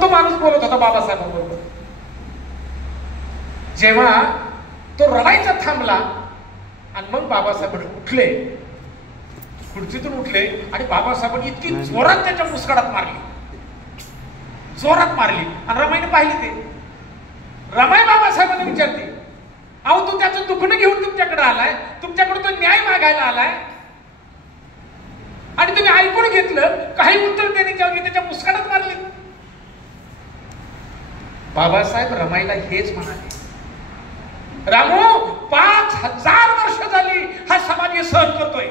तो माणूस बोलत होता बाबासाहेबांबरोबर. जेव्हा तो रडायचा थांबला आणि मग बाबासाहेब उठले, खुर्चीतून उठले आणि बाबासाहेबांनी इतकी जोरात त्याच्या मुस्काडात मारली, जोरात मारली. आणि रमाईने पाहिली ते. रमाई बाबासाहेबांना विचारते, अहो तू त्याचं दुखणं घेऊन तुमच्याकडे आलाय, तुमच्याकडे तो न्याय मागायला आलाय आणि तुम्ही ऐकून घेतलं, काही उत्तर देण्याच्या ऐवजी त्याच्या मुस्काडात मारले. बाबासाहेब रमाईला हेच म्हणाले, रामू 5000 वर्ष झाली हा समाज सहन करतोय,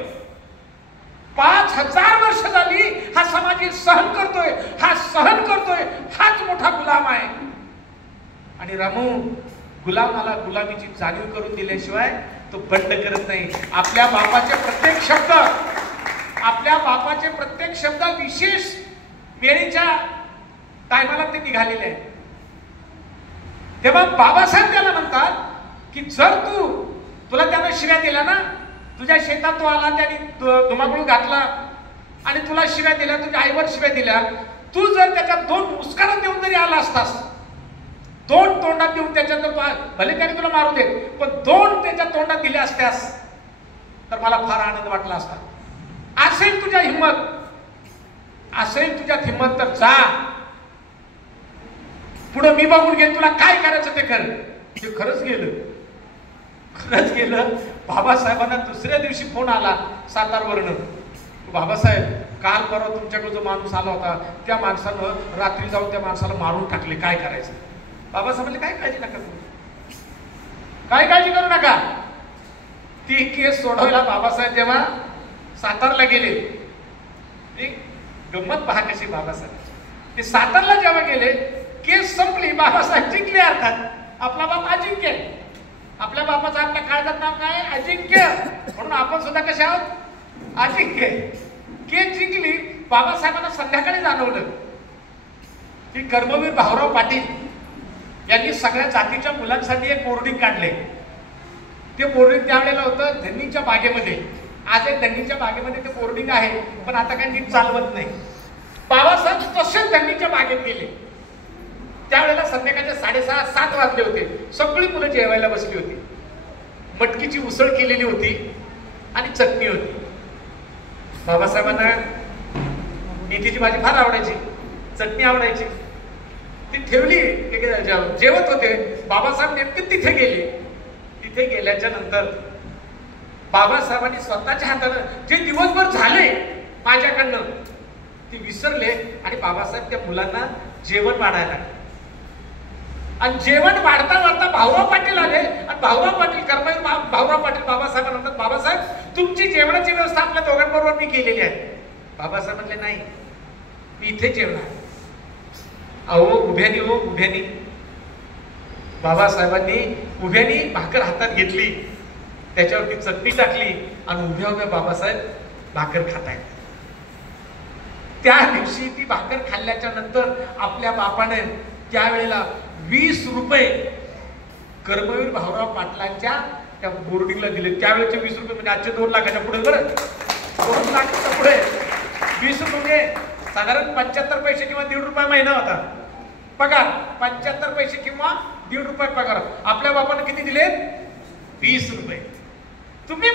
5000 वर्ष झाली हा समाज सहन करतोय, हा सहन करतोय, हाच मोठा गुलाम आहे. आणि रामू गुलामाला गुलामीची जाणीव करून दिल्याशिवाय तो बंड करत नाही. आपल्या बापाचे प्रत्येक शब्द विशेष वेळेच्या टायमाला ते निघालेले आहेत. तेव्हा बाबासाहेब त्याला म्हणतात की जर तुला त्यानं शिव्या दिल्या ना, तुझ्या शेतात तो आला, त्याने धुमाकूळ घातला आणि तुला शिव्या दिल्या, तुझ्या आईवर शिव्या दिल्या, तू जर त्याच्या 2 मुस्कारा देऊन जरी आला असतास, 2 तोंडात देऊन त्याच्या, भले त्याने तुला मारू दे, पण 2 त्याच्या तोंडात दिल्या असत्यास तर मला फार आनंद वाटला असता. असेल तुझ्या हिंमत, असेल तुझ्यात हिंमत तर जा पुढे, मी बघून घेईन तुला काय करायचं ते कर. ते खरंच गेलं. बाबासाहेबांना दुसऱ्या दिवशी फोन आला सातारवरनं, बाबासाहेब काल परवा तुमच्याकडे जो माणूस आला होता त्या माणसानं रात्री जाऊन त्या माणसाला मारून टाकले, काय करायचं. बाबासाहेब म्हणले काय काळजी नका करू, काय काळजी करू नका. ती केस सोडवायला बाबासाहेब जेव्हा सातारला गेले, गंमत पहा कशी बाबासाहेब, ते सातारला जेव्हा गेले, केस संपली, बाबासाहेब जिंकले. अर्थात आपला बाप अजिंक्य, आपल्या बापाचं आपल्या काळजात नाव काय, अजिंक्य, म्हणून आपण सुद्धा कसे आहोत, अजिंक्य. केस जिंकली. बाबासाहेबांना संध्याकाळी जाणवलं की कर्मवीर भाऊराव पाटील यांनी सगळ्या जातीच्या मुलांसाठी एक बोर्डिंग काढले. ते बोर्डिंग त्यावेळेला होतं धन्नीच्या बागेमध्ये. आज धन्नीच्या बागेमध्ये ते बोर्डिंग आहे, पण आता काही नीट चालवत नाही. बाबासाहेब तसेच धन्नीच्या बागेत गेले. त्यावेळेला संध्याकाळचे 6:30-7 वाजले होते. सगळी मुलं जेवायला बसली होती. मटकीची उसळ केलेली होती आणि चटणी होती. बाबासाहेबांना मेथीची भाजी फार आवडायची, चटणी आवडायची. ती ठेवली, जेवत होते. बाबासाहेब नेमके तिथे गेले. तिथे गेल्याच्या नंतर बाबासाहेबांनी स्वतःच्या हातानं जे दिवसभर झाले माझ्याकडनं ते विसरले आणि बाबासाहेब त्या मुलांना जेवण वाढायला. आणि जेवण वाढता वाढता भाऊराव पाटील आले आणि भाऊराव पाटील, कर्मवीर भाऊराव पाटील बाबासाहेब म्हणतात, बाबासाहेब तुमची जेवणाची व्यवस्था आपल्या दोघांबरोबर मी केलेली आहे. बाबासाहेब म्हणले नाही, मी इथे जेवणार. अहो उभ्यानी, हो उभ्यानी. बाबासाहेबांनी उभ्यानी भाकर हातात घेतली, त्याच्यावरती चटणी टाकली आणि उभ्या उभ्या बाबासाहेब भाकर खातायत. त्या दिवशी ती भाकर खाल्ल्याच्या नंतर आपल्या बापाने त्यावेळेला 20 रुपये कर्मवीर भाऊराव पाटलांच्या त्या बोर्डिंगला दिले. त्यावेळेचे 20 रुपये म्हणजे आजचे 2 लाखाच्या पुढे, बरं 2 लाखाच्या पुढे 20 रुपये साधारण 75 पैसे किंवा 1.5 रुपये महिना होता पगार. 75 पैसे किंवा 1.5 रुपये पगार. आपल्या बापाने किती दिले? 20 रुपये. तुम्ही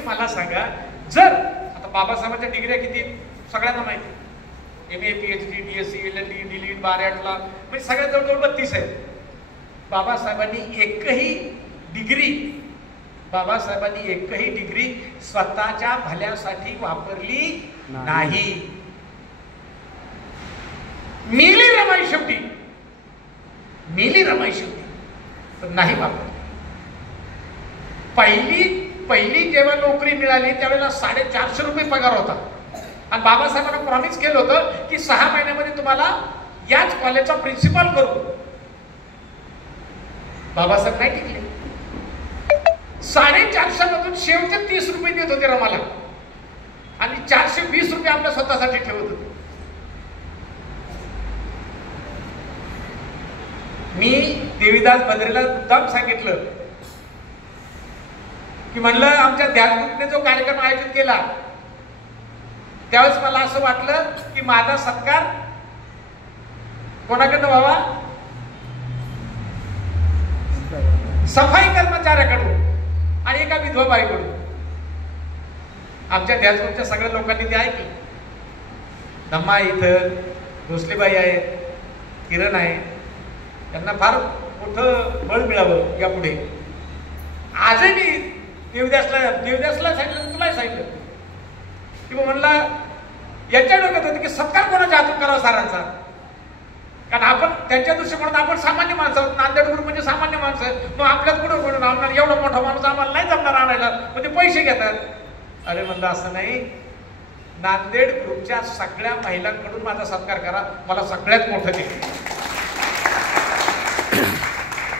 मला सांगा, जर आता बाबासाहेबांच्या डिग्र्या किती सगळ्यांना माहिती, MA, PhD, DSc, LLD, DLED, बाराटला, म्हणजे सगळ्या जवळजवळ 32 आहेत. बाबासाहेबांनी एकही डिग्री स्वतःच्या भल्यासाठी वापरली नाही. मेली रमाई शेवटी पण नाही वापरली. पहिली जेव्हा नोकरी मिळाली त्यावेळेला 450 रुपये पगार होता आणि बाबासाहेबांना प्रॉमिस केलं होतं की 6 महिन्यामध्ये तुम्हाला याच कॉलेजचा प्रिन्सिपल करू. बाबासाहेब नाही टिकले. 450 मधून शेवटचे 30 रुपये देत होते रमाला आणि 420 रुपये आपल्या स्वतःसाठी ठेवत होते. मी देवीदास बद्रेला मुद्दाम सांगितलं की म्हणलं आमच्या ध्यानगुरूने जो कार्यक्रम आयोजित केला त्यावेळेस मला असं वाटलं की माझा सत्कार कोणाकडनं व्हावा? सफाई कर्मचाऱ्याकडून आणि एका विधवा बाईकडून. आमच्या ध्यासगुरूच्या सगळ्या लोकांनी ते ऐकलं. धम्मा इथं भोसलेबाई आहेत, किरण आहे, त्यांना फार मोठं बळ मिळावं यापुढे. आजही मी देवदासला सांगितलं, तुलाही सांगितलं किंवा म्हणला याच्या डोक्यात होतं की सत्कार कोणाच्या हातून करावा सारांचा. कारण आपण त्यांच्या दृष्टीकोनात आपण सामान्य माणसं आहोत. नांदेड ग्रुप म्हणजे सामान्य माणसं आहेत. मग आपल्यात कुठं कोण आणणार? एवढा मोठा माणूस आम्हाला नाही जमणार आणायला, म्हणजे पैसे घेतात. अरे म्हणलं असं नाही, नांदेड ग्रुपच्या सगळ्या महिलांकडून माझा सत्कार करा, मला सगळ्यात मोठं दे.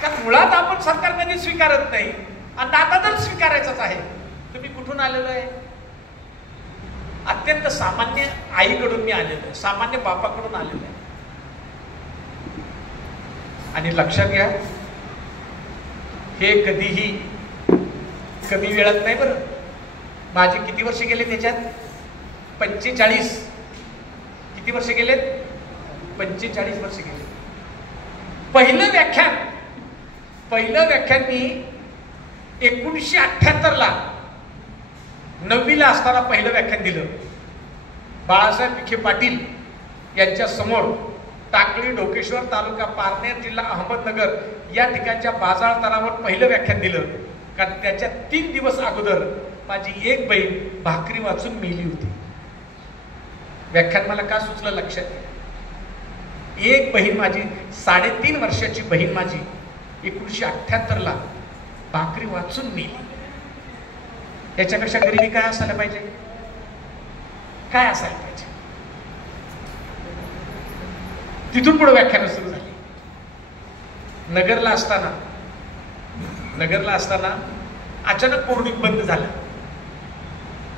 त्यात मुळात आपण सत्कार कधी स्वीकारत नाही आणि आता जर स्वीकारायचाच आहे तर मी कुठून आलेलो आहे? अत्यंत सामान्य आईकडून मी आलेलो आहे, सामान्य बापाकडून आलेलो आहे. आणि लक्षात घ्या, हे कधीही कमी वेळात नाही बरं. माझे किती वर्ष गेले त्याच्यात? 45. किती वर्ष गेलेत? 45 वर्ष गेले. पहिलं व्याख्यान मी 1978ला 9वीला असताना पहिलं व्याख्यान दिलं. बाळासाहेब विखे पाटील यांच्या समोर टाकळी, ढोकेश्वर तालुका, पारनेर जिल्हा अहमदनगर या ठिकाणच्या बाजार तलावावर पहिलं व्याख्यान दिलं. कारण त्याच्या 3 दिवस अगोदर माझी एक बहीण भाकरी वाचून मेली होती. व्याख्यान मला का सुचलं लक्षात घ्या. एक बहीण माझी, 3.5 वर्षाची बहीण माझी 1978ला भाकरी वाचून मेली. याच्यापेक्षा गरिबी काय असायला पाहिजे? काय असायला पाहिजे? तिथून पुढे व्याख्यान सुरू झाली. नगरला असताना अचानक कोरोना बंद झाला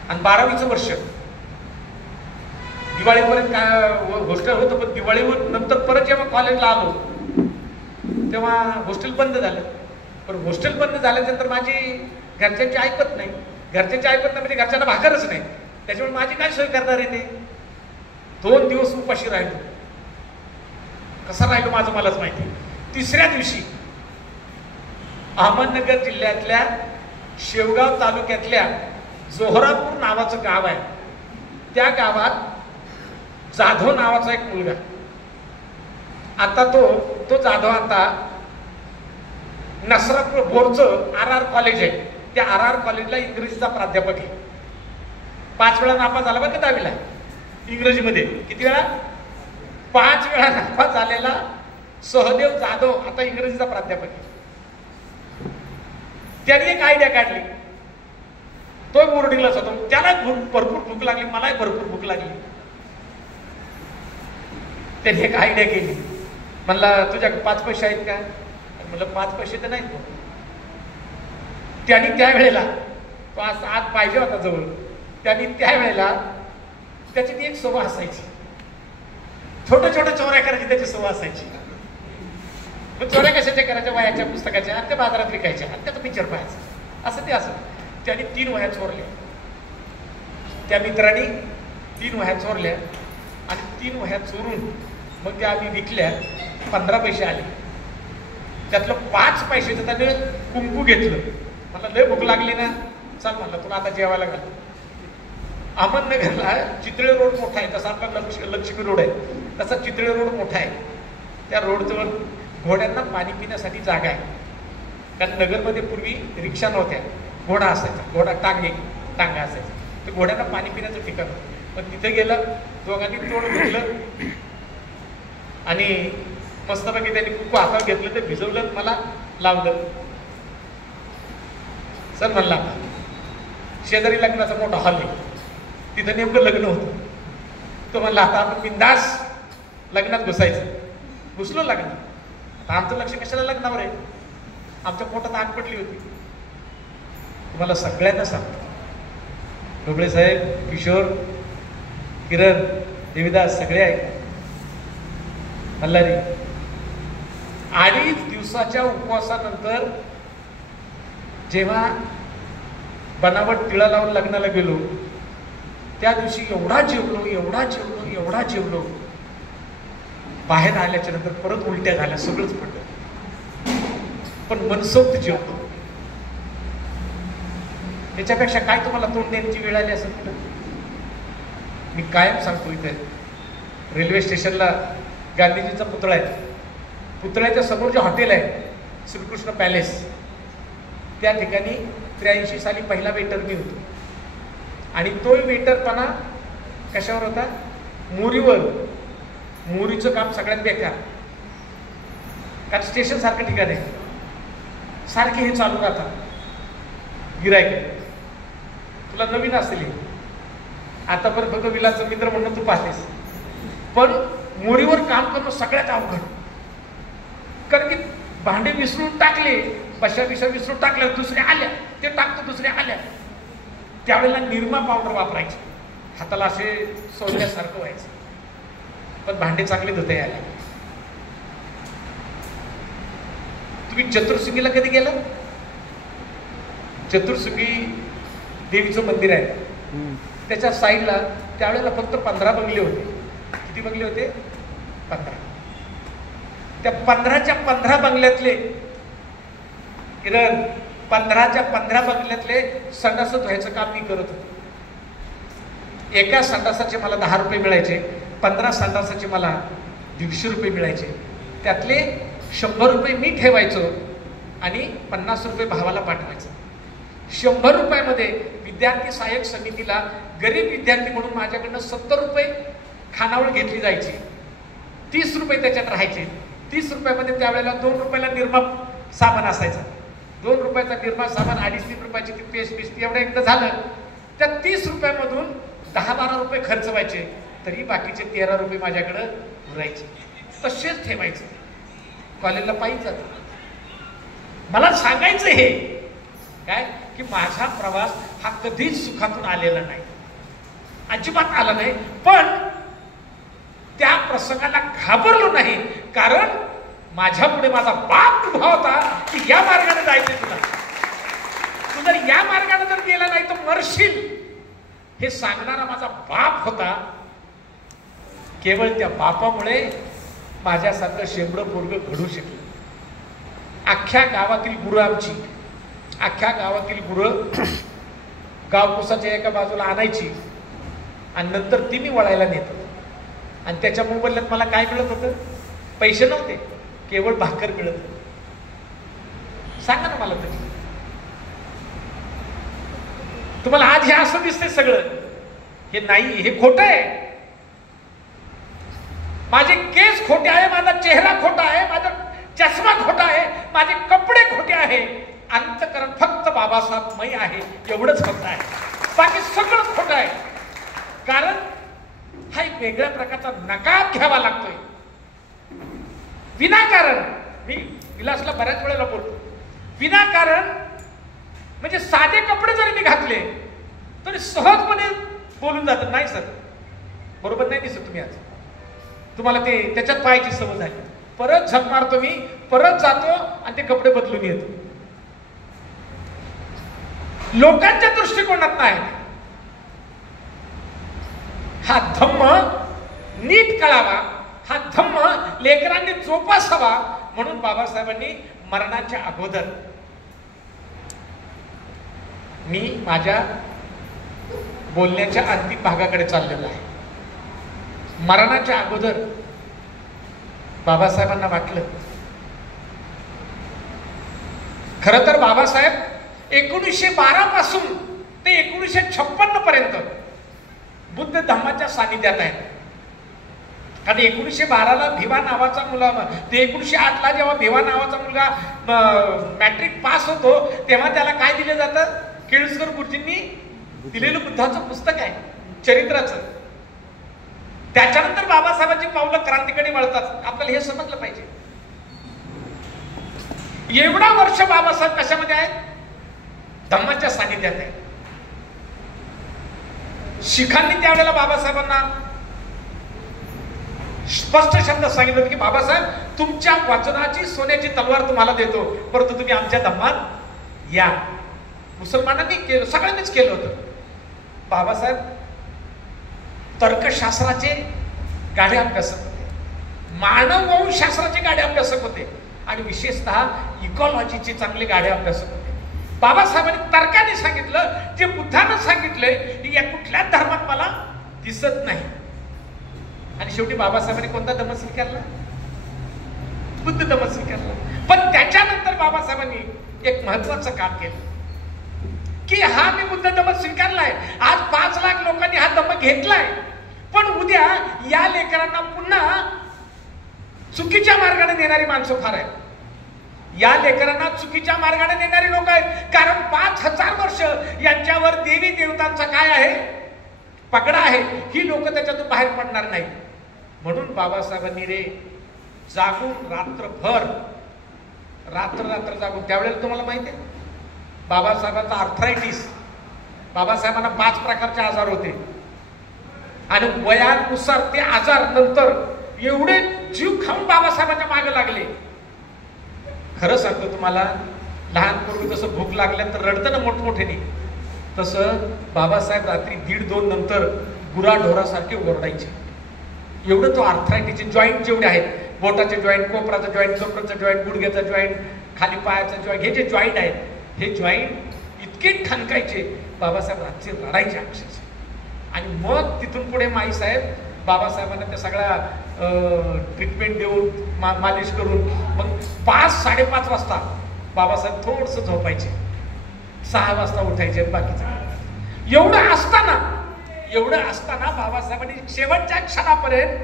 आणि 12वीचं वर्ष दिवाळीपर्यंत काय हॉस्टेल होतं, पण दिवाळीवर नंतर परत जेव्हा कॉलेजला आलो तेव्हा हॉस्टेल बंद झालं. पण हॉस्टेल बंद झाल्यानंतर माझी घरच्यांची ऐकत नाही म्हणजे घरच्यांना भाकरच नाही. त्याच्यामुळे माझी काय सोय करणार आहे ते? 2 दिवस उपाशी राहिलो. कसा राहिलो माझं मलाच माहिती. 3ऱ्या दिवशी अहमदनगर जिल्ह्यातल्या शेवगाव तालुक्यातल्या जोहरापूर नावाचं गाव आहे. त्या गावात जाधव नावाचा एक मुलगा, आता तो जाधव आता नसरापूर बोरचं RR कॉलेज आहे, त्या RR कॉलेजला इंग्रजीचा प्राध्यापक आहे. 5 वेळा नापास झाला बरं का 10वीला इंग्रजीमध्ये. किती वेळा? 5 वेळा नापास झालेला सहदेव जाधव आता इंग्रजीचा प्राध्यापक आहे. त्याने एक आयडिया काढली. तो बोर्डिंगलाच होतो, त्याला भरपूर भूक लागली, मलाही भरपूर भूक लागली. त्याने एक आयडिया केली. म्हणला तुझ्या 5 पैसे आहेत का? म्हणलं 5 पैसे तर नाहीत. त्यांनी त्यावेळेला तो आज पाहिजे होता जवळ. त्यांनी त्यावेळेला त्याची ती एक सवय असायची, छोट्या चोऱ्या करायची त्याची सवय असायची. मग चोऱ्या कशाच्या करायच्या? वह्याच्या, पुस्तकाच्या, आणि त्या बाजारात विकायच्या आणि त्याचा पिक्चर पाहायचा. असं ते असं. त्यांनी 3 वह्या चोरल्या. त्या मित्रांनी 3 वह्या चोरल्या आणि 3 वह्या चोरून मग त्या आम्ही विकल्या. 15 पैसे आले. त्यातलं 5 पैशाचं त्याने कुंकू घेतलं. मला लय भूक लागली ना, चल म्हणलं तुला आता जेवायला घालतो. अहमदनगरला चितळे रोड मोठा आहे, तसा आपला लक्ष्मी रोड आहे, तसा चितळे रोड मोठा आहे. त्या रोडजवळ घोड्यांना पाणी पिण्यासाठी जागा आहे. कारण नगरमध्ये पूर्वी रिक्षा नव्हत्या, घोडा असायचा, टांगा असायचा. तर घोड्यांना पाणी पिण्याचं ठिकाण. पण तिथे गेलं, दोघांनी तोड घेतलं आणि मस्तपैकी त्यांनी कुंकू हातात घेतलं, ते भिजवलं, मला लावलं. सर म्हणला शेजारी लग्नाचा मोठा हॉल आहे, तिथं नेमकं लग्न होतं. तो म्हणला आता आपण बिंदास लग्नात घुसायचं. घुसलो लग्नात. आमचं लक्ष कशाला लग्नावर आहे? आमच्या पोटात आग पडली होती. तुम्हाला सगळ्यांना सांगतो, ढोबळे साहेब, किशोर, किरण, देवीदास सगळे आहेत. मल्हारी 2.5 दिवसाच्या उपवासानंतर जेव्हा बनावट तिळा लावून लग्नाला गेलो, त्या दिवशी एवढा जेवलो बाहेर आल्याच्या नंतर परत उलट्या झाल्या, सगळंच पडलं, पण मनसोक्त जेवतो. याच्यापेक्षा काय तुम्हाला तोंड देण्याची वेळ आली असं कुठं? मी कायम सांगतो, इथे रेल्वे स्टेशनला गांधीजीचा पुतळा आहे, पुतळ्याच्या समोर जे हॉटेल आहे श्रीकृष्ण पॅलेस, त्या ठिकाणी 83 साली पहिला वेटर मी होतो. आणि तो वेटरपणा कशावर होता? मुरीवर. मुरीचं काम सगळ्यात बेकार, कारण स्टेशन सारखं ठिकाण आहे, सारखे हे चालू राहतात गिरायक. तुला नवीन असेल आतापर्यंत फक्त विलाचं मित्र म्हणून तू पाहतेस, पण मुरीवर काम करणं सगळ्यात अवघड. कारण की भांडे विसरून टाकले, बशा विसरून टाकल्या, दुसऱ्या आल्या, ते टाकतो, दुसऱ्या आल्या. त्यावेळेला निरमा पावडर वापरायची, हाताला असे सोडल्यासारखं व्हायचं, पण भांडे चांगले धुता आले. तुम्ही चतुर्सुंगीला कधी गेला? चतुर्सुंगी देवीचं मंदिर आहे, त्याच्या साईडला त्यावेळेला फक्त 15 बंगले होते. किती बंगले होते? 15. त्या 15च्या 15 बंगल्यातले किरण, 15च्या 15 बंगल्यातले संडास धुवायचं काम मी करत होतो. एका संडासाचे मला 10 रुपये मिळायचे, 15 संडासाचे मला 150 रुपये मिळायचे. त्यातले 100 रुपये मी ठेवायचो आणि 50 रुपये भावाला पाठवायचं. 100 रुपयामध्ये विद्यार्थी सहाय्यक समितीला गरीब विद्यार्थी म्हणून माझ्याकडनं 70 रुपये खानावळ घेतली जायची, 30 रुपये त्याच्यात राहायचे. 30 रुपयामध्ये त्यावेळेला 2 रुपयाला निरमा सामान असायचा, 2 रुपयाचा निरमा सामान, 2.5-3 रुपयाची ती पेस्ट एवढं एकदा झालं. त्या 30 रुपयामधून 10-12 रुपये खर्च व्हायचे, तरी बाकीचे 13 रुपये माझ्याकडे उरायचे, तसेच ठेवायचे. कॉलेजला पायी जात. मला सांगायचं हे काय की माझा प्रवास हा कधीच सुखातून आलेला नाही, अजिबात आला नाही. पण त्या प्रसंगाला घाबरलो नाही, कारण माझ्या पुढे माझा बाप उभा होता की या मार्गाने जायचे तुला, तू जर या मार्गाने जर गेला नाही तर मरशील, हे सांगणारा माझा बाप होता. केवळ त्या बापामुळे माझ्यासारखं शेंबडं पोरगं घडू शकलं. अख्ख्या गावातील गुरं आमची, अख्ख्या गावातील गुरं गावकुसाच्या एका बाजूला आणायची आणि नंतर ती मी वळायला नेत. आणि त्याच्या मोबदल्यात मला काय मिळत होतं? पैसे नव्हते, केवळ भाकर मिळत होती. सांगा ना मला तरी, तुम्हाला आज हे असं दिसतंय सगळं, हे नाही, हे खोटं आहे. माझे केस खोटे आहे, माझा चेहरा खोटा आहे, माझा चष्मा खोटा आहे, माझे कपडे खोटे आहे, अंतकरण फक्त बाबासाहेबमय आहे, एवढंच फक्त आहे, बाकी सगळं खोटं आहे. कारण हा एक वेगळ्या प्रकारचा नकाब घ्यावा लागतोय विनाकारण. मी विलासला बऱ्याच वेळेला बोलतो, विनाकारण म्हणजे साधे कपडे जरी मी घातले तरी सहजपणे बोलून जातात, नाही सर बरोबर नाही दिसत तुम्ही आज, तुम्हाला ते त्याच्यात पाहायची सवय झाली. परत झक मारतो मी, परत जातो आणि ते कपडे बदलून येतो. लोकांच्या दृष्टिकोनात नाही. हा धम्म नीट कळावा, हा धम्म लेकरांनी जोपासावा, म्हणून बाबासाहेबांनी मरणाच्या अगोदर, मी माझ्या बोलण्याच्या अंतिम भागाकडे चाललेलो आहे, मरणाच्या अगोदर बाबासाहेबांना वाटलं, खरं तर बाबासाहेब 1912 पासून ते 1956 पर्यंत बुद्ध धम्माच्या सानिध्यात आहेत. कारण 1912ला भिवा नावाचा मुलगा, ते 1908ला जेव्हा भिवा नावाचा मुलगा मॅट्रिक पास होतो तेव्हा त्याला काय दिलं जातं? केळुसकर गुरुजींनी दिलेलं बुद्धाचं पुस्तक आहे, चरित्राचं. त्याच्यानंतर बाबासाहेबांची पावलं क्रांतीकडे वळतात. आपल्याला हे समजलं पाहिजे. एवढा वर्ष बाबासाहेब कशामध्ये आहेत? धम्माच्या सानिध्यात आहे. शिखांनी त्यावेळेला बाबासाहेबांना स्पष्ट शब्दात सांगितलं की बाबासाहेब, तुमच्या वचनाची सोन्याची तलवार तुम्हाला देतो, परंतु तुम्ही आमच्या धम्मात या. मुसलमानांनी केलं, सगळ्यांनीच केलं होतं. बाबासाहेब तर्कशास्त्राचे गाढे अभ्यासक होते. मानववंशशास्त्राचे गाडे अभ्यासक होते आणि विशेषतः इकॉलॉजीचे चांगले गाडे अभ्यासक होते. बाबासाहेबांनी तर्काने सांगितलं जे बुद्धानं सांगितलंय की या कुठल्याच धर्मात मला दिसत नाही. आणि शेवटी बाबासाहेबांनी कोणता धर्म स्वीकारला? बुद्ध धर्म स्वीकारला. पण त्याच्यानंतर बाबासाहेबांनी एक महत्वाचं काम केलं की हा मी बुद्ध धर्म स्वीकारलाय, आज 5 लाख लोकांनी हा धर्म घेतलाय, पण उद्या या लेकरांना पुन्हा चुकीच्या मार्गाने नेणारी माणसं फार आहेत. या लेकरांना चुकीच्या मार्गाने नेणारी लोक आहेत, कारण 5000 वर्ष यांच्यावर देवी देवतांचा काय आहे, पगडा आहे. ही लोक त्याच्यातून बाहेर पडणार नाही. म्हणून बाबासाहेबांनी रे जागून रात्रभर रात्र जागून, त्यावेळेला तुम्हाला माहिती आहे बाबासाहेबांचा आर्थरायटिस, बाबासाहेबांना 5 प्रकारचे आजार होते आणि वयानुसार ते आजार नंतर एवढे जीव खाऊन बाबासाहेबांच्या मागे लागले. खरं सांगतो तुम्हाला, लहानपूर्वी जसं भूक लागल्यानंतर रडतं ना मोठमोठ्याने, तसं बाबासाहेब रात्री 1:30-2 नंतर गुराढोरासारखे ओरडायचे. एवढं तो आर्थरायटिसचे जॉईंट जेवढे आहेत, बोटाचे जॉईंट, कोपराचा जॉईंट, कमरेचा जॉईंट, गुडघ्याचा जॉईंट, खाली पायाचा जॉईंट, हे जे जॉईंट आहेत हे जॉईंट इतके ठणकायचे, बाबासाहेब रात्री रडायचे अक्षरशः. आणि मग तिथून पुढे माईसाहेब बाबासाहेबांना त्या सगळ्या ट्रीटमेंट देऊन मालिश करून मग 5-5:30 वाजता बाबासाहेब थोडंसं झोपायचे, 6 वाजता उठायचे. बाकीचं एवढं असताना बाबासाहेबांनी शेवटच्या क्षणापर्यंत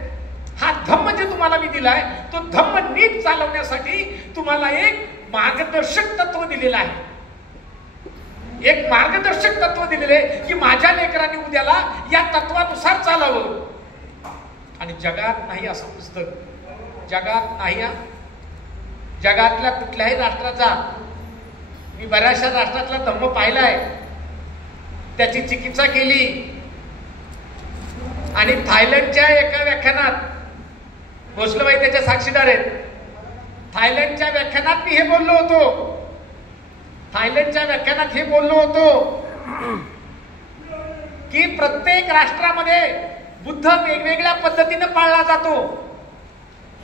हा धम्म जे तुम्हाला मी दिलाय तो धम्म नीट चालवण्यासाठी तुम्हाला एक मार्गदर्शक तत्व दिलेलं आहे. एक मार्गदर्शक तत्व दिलेले की माझ्या लेकरांनी उद्याला या तत्वानुसार चालावं. आणि जगात नाही असं पुस्तक, जगात नाही, जगातल्या कुठल्याही राष्ट्राचा, मी बऱ्याचशा राष्ट्रातला धम्म पाहिलाय, त्याची चिकित्सा केली. आणि थायलंडच्या एका व्याख्यानात, भोसलेबाई त्याच्या साक्षीदार आहेत, थायलंडच्या व्याख्यानात मी हे बोललो होतो, थायलंडच्या व्याख्यानात हे बोललो होतो की प्रत्येक राष्ट्रामध्ये बुद्ध वेगवेगळ्या पद्धतीने पाळला जातो.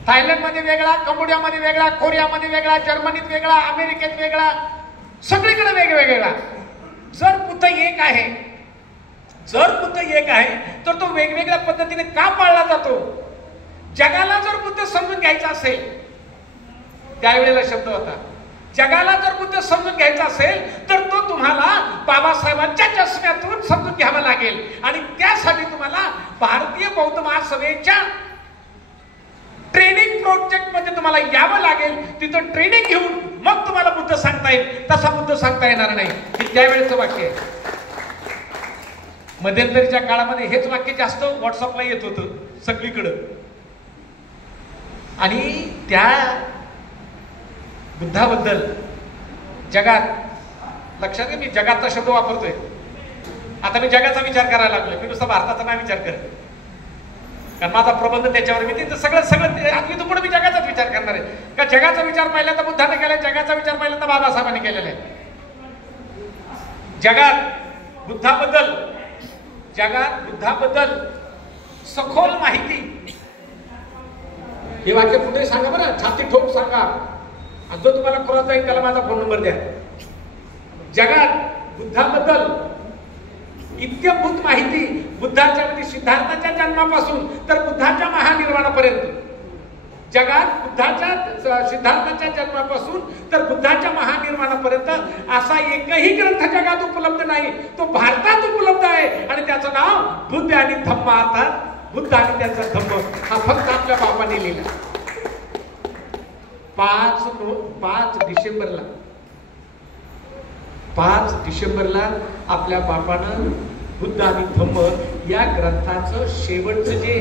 थायलंडमध्ये वेगळा, कंबोडियामध्ये वेगळा, कोरियामध्ये वेगळा, जर्मनीत वेगळा, अमेरिकेत वेगळा, सगळीकडे वेगवेगळा. जर बुद्ध एक आहे, तर तो वेगवेगळ्या पद्धतीने का पाळला जातो? जगाला जर बुद्ध समजून घ्यायचा असेल, त्यावेळेला शब्द होता, जगाला जर बुद्ध समजून घ्यायचा असेल तर तो तुम्हाला बाबासाहेबांच्या चष्म्यातून समजून घ्यावा लागेल. आणि त्यासाठी तुम्हाला भारतीय बौद्ध महासभेच्या ट्रेनिंग प्रोजेक्ट मध्ये तुम्हाला यावं लागेल. तिथं ट्रेनिंग घेऊन मग तुम्हाला बुद्ध सांगता येईल. तसा बुद्ध सांगता येणार नाही. हे त्यावेळेचं वाक्य आहे. मध्यंतरीच्या काळामध्ये हेच वाक्य जास्त व्हॉट्सअपला येत होतं सगळीकडं. आणि त्या बुद्धाबद्दल जगात, लक्षात घ्या मी जगाचा शब्द वापरतोय, आता मी जगाचा विचार करायला लागलोय, मी नुसता भारताचा नाही विचार करत, कारण माझा प्रबंध त्याच्यावर, मी तिथं सगळं आधी तू पुढे मी जगाचाच विचार करणार आहे. का जगाचा विचार पहिल्यांदा बुद्धाने केलाय, जगाचा विचार पहिल्यांदा बाबासाहेबांनी केलेला आहे. जगात बुद्धाबद्दल सखोल माहिती, हे वाक्य कुठे सांगा बरं, छाती ठोक सांगा, जो तुम्हाला खुरात जाईल त्याला माझा फोन नंबर द्या. जगात बुद्धाबद्दल इत्यंभूत माहिती, बुद्धाच्या म्हणजे सिद्धार्थाच्या जन्मापासून तर बुद्धाच्या महानिर्वाणापर्यंत, जगात सिद्धार्थाच्या जन्मापासून तर बुद्धाच्या महानिर्वाणापर्यंत असा एकही ग्रंथ जगात उपलब्ध नाही. तो भारतात उपलब्ध आहे आणि त्याचं नाव बुद्ध आणि धम्म. अर्थात बुद्ध आणि त्याचा धम्म हा फक्त आपल्या बापाने लिहिला. 5 डिसेंबरला आपल्या बापानं बुद्ध आणि धम्म या ग्रंथाचं शेवटचं जे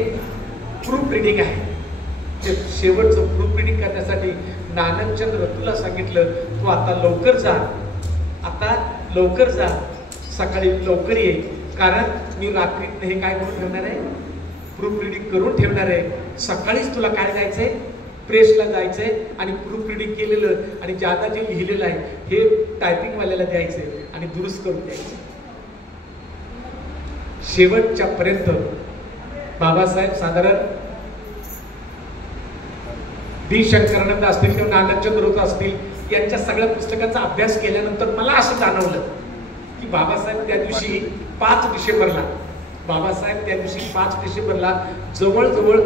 प्रूफ रिडिंग आहे, ते शेवटचं प्रूफ रिडिंग करण्यासाठी नानकचंद्र तुला सांगितलं, तू आता लवकर जा, सकाळी लवकर ये, कारण मी रात्रीत हे काय करून ठेवणार आहे, प्रूफ रिडिंग करून ठेवणार आहे. सकाळीच तुला काय जायचंय, प्रेसला जायचंय आणि प्रूफ रिडिंग केलेलं आणि ज्यादा जे लिहिलेलं आहे हे टायपिंग वाल्याला द्यायचंय आणि दुरुस्त करून द्यायचं. शेवटच्या पर्यंत बाबासाहेब साधारण डी शंकरानंद असतील किंवा नानकचंद्र असतील यांच्या सगळ्या पुस्तकांचा अभ्यास केल्यानंतर मला असं जाणवलं की बाबासाहेब त्या दिवशी 5 डिसेंबरला बाबासाहेब त्या दिवशी 5 डिसेंबरला जवळजवळ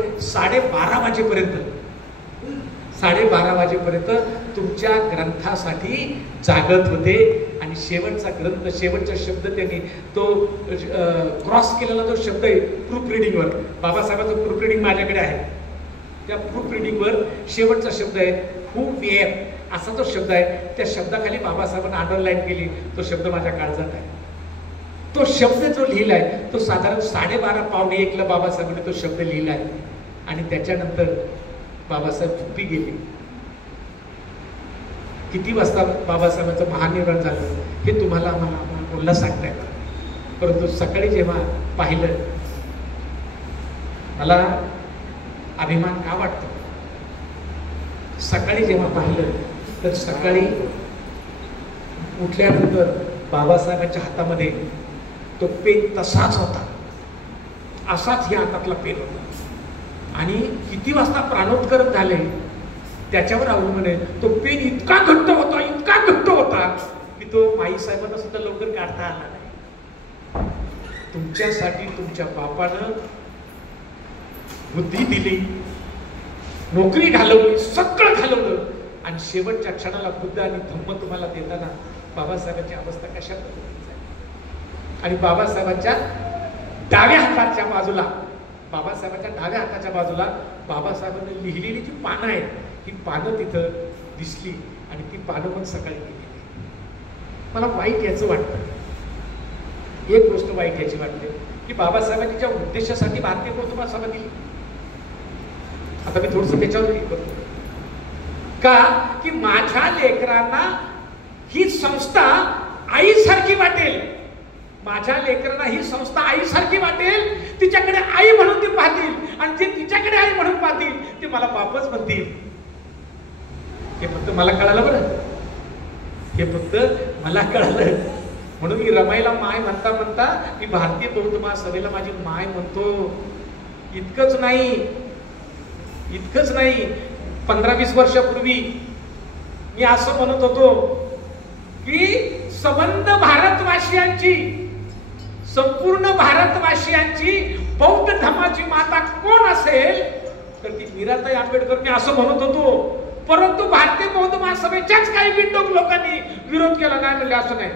12:30 वाजेपर्यंत तुमच्या ग्रंथासाठी जागत होते आणि शेवटचा ग्रंथ शेवटचा शब्द त्यांनी तो क्रॉस केलेला जो शब्द आहे प्रूफ रिडिंगवर बाबासाहेबांचं प्रूफ रिडिंग माझ्याकडे आहे त्या प्रूफ रिडिंगवर शेवटचा शब्द आहे हू वेअर असा जो शब्द आहे त्या शब्दाखाली बाबासाहेबांनी अंडरलाईन केली तो शब्द माझ्या काळजात आहे तो शब्द जो लिहिलाय तो साधारण 12:30 पावणे 1ला बाबासाहेबांनी तो शब्द लिहिलाय आणि त्याच्यानंतर बाबासाहेब झोपी गेले किती वाजता बाबासाहेबांचं महानिर्वाण झालं हे तुम्हाला बोलला सांगता येतं परंतु सकाळी जेव्हा पाहिलं मला अभिमान का वाटतो सकाळी जेव्हा पाहिलं तर सकाळी उठल्यानंतर बाबासाहेबांच्या हातामध्ये तो पेन तसाच होता असाच या हातातला पेन होता आणि किती वाजता प्राणोत्करण झाले त्याच्यावर अवलंबून आहे तो पेन इतका घट्ट होता की तो माईसाहेबांना सुद्धा लवकर काढता आला नाही तुमच्यासाठी तुमच्या बापानं बुद्धी दिली नोकरी घालवली सगळं घालवलं आणि शेवटच्या क्षणाला बुद्ध आणि धम्म तुम्हाला देताना बाबासाहेबांची अवस्था कशा पद्धतीची आहे आणि बाबासाहेबांच्या डाव्या हाताच्या बाजूला बाबासाहेबांनी लिहिलेली जी पानं आहेत ही पानं तिथं दिसली आणि ती पानं पण सकाळी केलेली मला वाईट याचं वाटतं एक गोष्ट वाईट याची वाटते की बाबासाहेबांनी ज्या उद्देशासाठी भारतीय बौद्ध महासभा दिली आता मी थोडंसं त्याच्यावर हे करतो का की माझ्या लेकरांना ही संस्था आईसारखी वाटेल माझ्या लेकरांना ही संस्था आईसारखी वाटेल तिच्याकडे आई म्हणून ती पाहतील आणि जे तिच्याकडे आई म्हणून पाहतील ते मला बापच म्हणतील हे फक्त मला कळालं बरं हे फक्त मला कळालं म्हणून मी रमाईला माय म्हणता म्हणता मी भारतीय बौद्ध महासभेला माझी माय म्हणतो इतकंच नाही 15-20 वर्षापूर्वी मी असं म्हणत होतो की संपूर्ण भारतवासियांची बौद्ध धर्माची माता कोण असेल तर ती मीराताई आंबेडकर मी असं म्हणत होतो परंतु भारतीय बौद्ध महासभेच्याच काही बिंडोक लोकांनी विरोध केला नाही म्हणजे असं नाही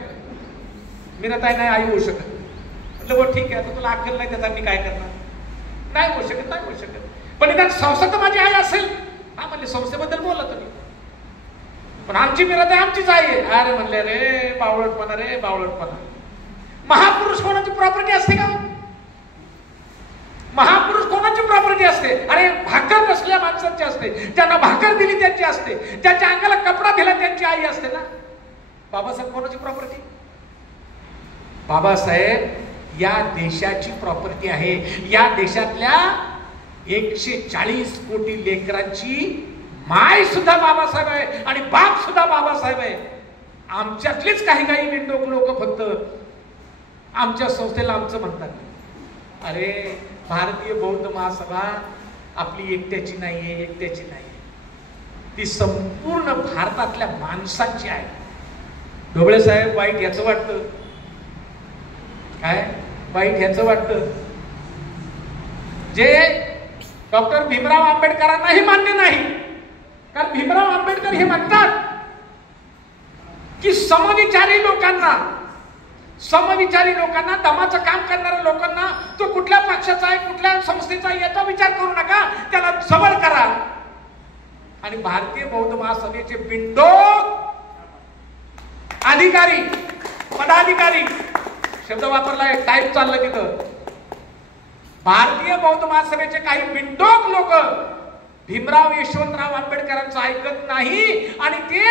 मीराताई नाही आई होऊ शकत म्हटलं बरं ठीक आहे आता तुला अक्कल नाही त्याचा मी काय करणार नाही होऊ शकत पण इथं संस्था तर माझी आई असेल हा म्हणले संस्थेबद्दल बोला तुम्ही पण आमची मीराताई आमचीच आई आहे अरे म्हणले रे बावळटपणा महापुरुष कोणाची प्रॉपर्टी असते का महापुरुष कोणाची प्रॉपर्टी असते अरे भाकर नसल्या माणसांची असते ज्यांना भाकर दिली त्यांची असते ज्याच्या अंगाला कपडा दिला त्यांची आई असते ना बाबासाहेब कोणाची प्रॉपर्टी बाबासाहेब या देशाची प्रॉपर्टी आहे या देशातल्या 140 कोटी लेकरांची माय सुद्धा बाबासाहेब आहे आणि बाप सुद्धा बाबासाहेब आहे आमच्यातलेच काही बिंडोक लोक फक्त आमच्या संस्थेला आमचं म्हणतात अरे भारतीय बौद्ध महासभा आपली एकट्याची नाहीये ती संपूर्ण भारतातल्या माणसांची आहे ढोबळे साहेब वाईट याचं वाटतं काय वाईट याचं वाटतं जे डॉक्टर भीमराव आंबेडकरांनाही मान्य नाही कारण भीमराव आंबेडकर हे म्हणतात की समविचारी लोकांना दमाचं काम करणाऱ्या लोकांना तो कुठल्या पक्षाचा आहे कुठल्या संस्थेचा आहे याचा विचार करू नका त्याला जवळ करा आणि भारतीय बौद्ध महासभेचे बिंडोक अधिकारी पदाधिकारी शब्द वापरलाय टाईप चाललं तिथं भारतीय बौद्ध महासभेचे काही बिंडोक लोक भीमराव यशवंतराव आंबेडकरांचं ऐकत नाही आणि ते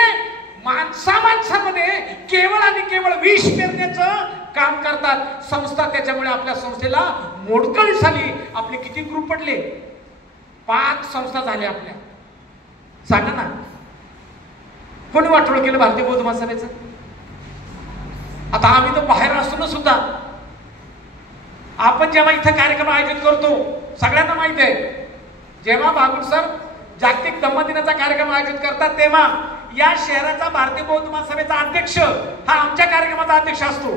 माणसामध्ये केवळ आणि केवळ विष पेरण्याचं काम करतात संस्था त्याच्यामुळे आपल्या संस्थेला मोडकळी झाली आपले किती ग्रुप पडले 5 संस्था झाल्या आपल्या सांगा ना कोणी वाटोळ केलं भारतीय बौद्ध महासभेचं आता आम्ही तर बाहेर असून सुद्धा आपण जेव्हा इथं कार्यक्रम आयोजित करतो सगळ्यांना माहित आहे जेव्हा बागुल सर जागतिक धम्म दिनाचा कार्यक्रम आयोजित करतात तेव्हा या शहराचा भारतीय बौद्ध महासभेचा अध्यक्ष हा आमच्या कार्यक्रमाचा अध्यक्ष असतो.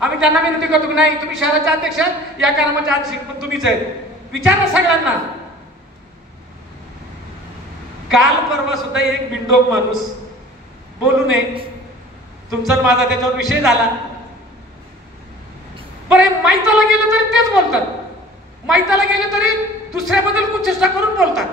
आम्ही त्यांना विनंती करतो की नाही, तुम्ही शहराचे अध्यक्ष या कार्यक्रमाचे अध्यक्ष पण तुम्हीच आहेत. विचारा सगळ्यांना. काल परवा सुद्धा एक बिंडोक माणूस, बोलू नये, तुमचा माझा त्याच्यावर विषय झाला. बरं, माहिताला गेलं तरी तेच बोलतात, माहिताला गेलं तरी दुसऱ्याबद्दल कुचेष्टा करून बोलतात.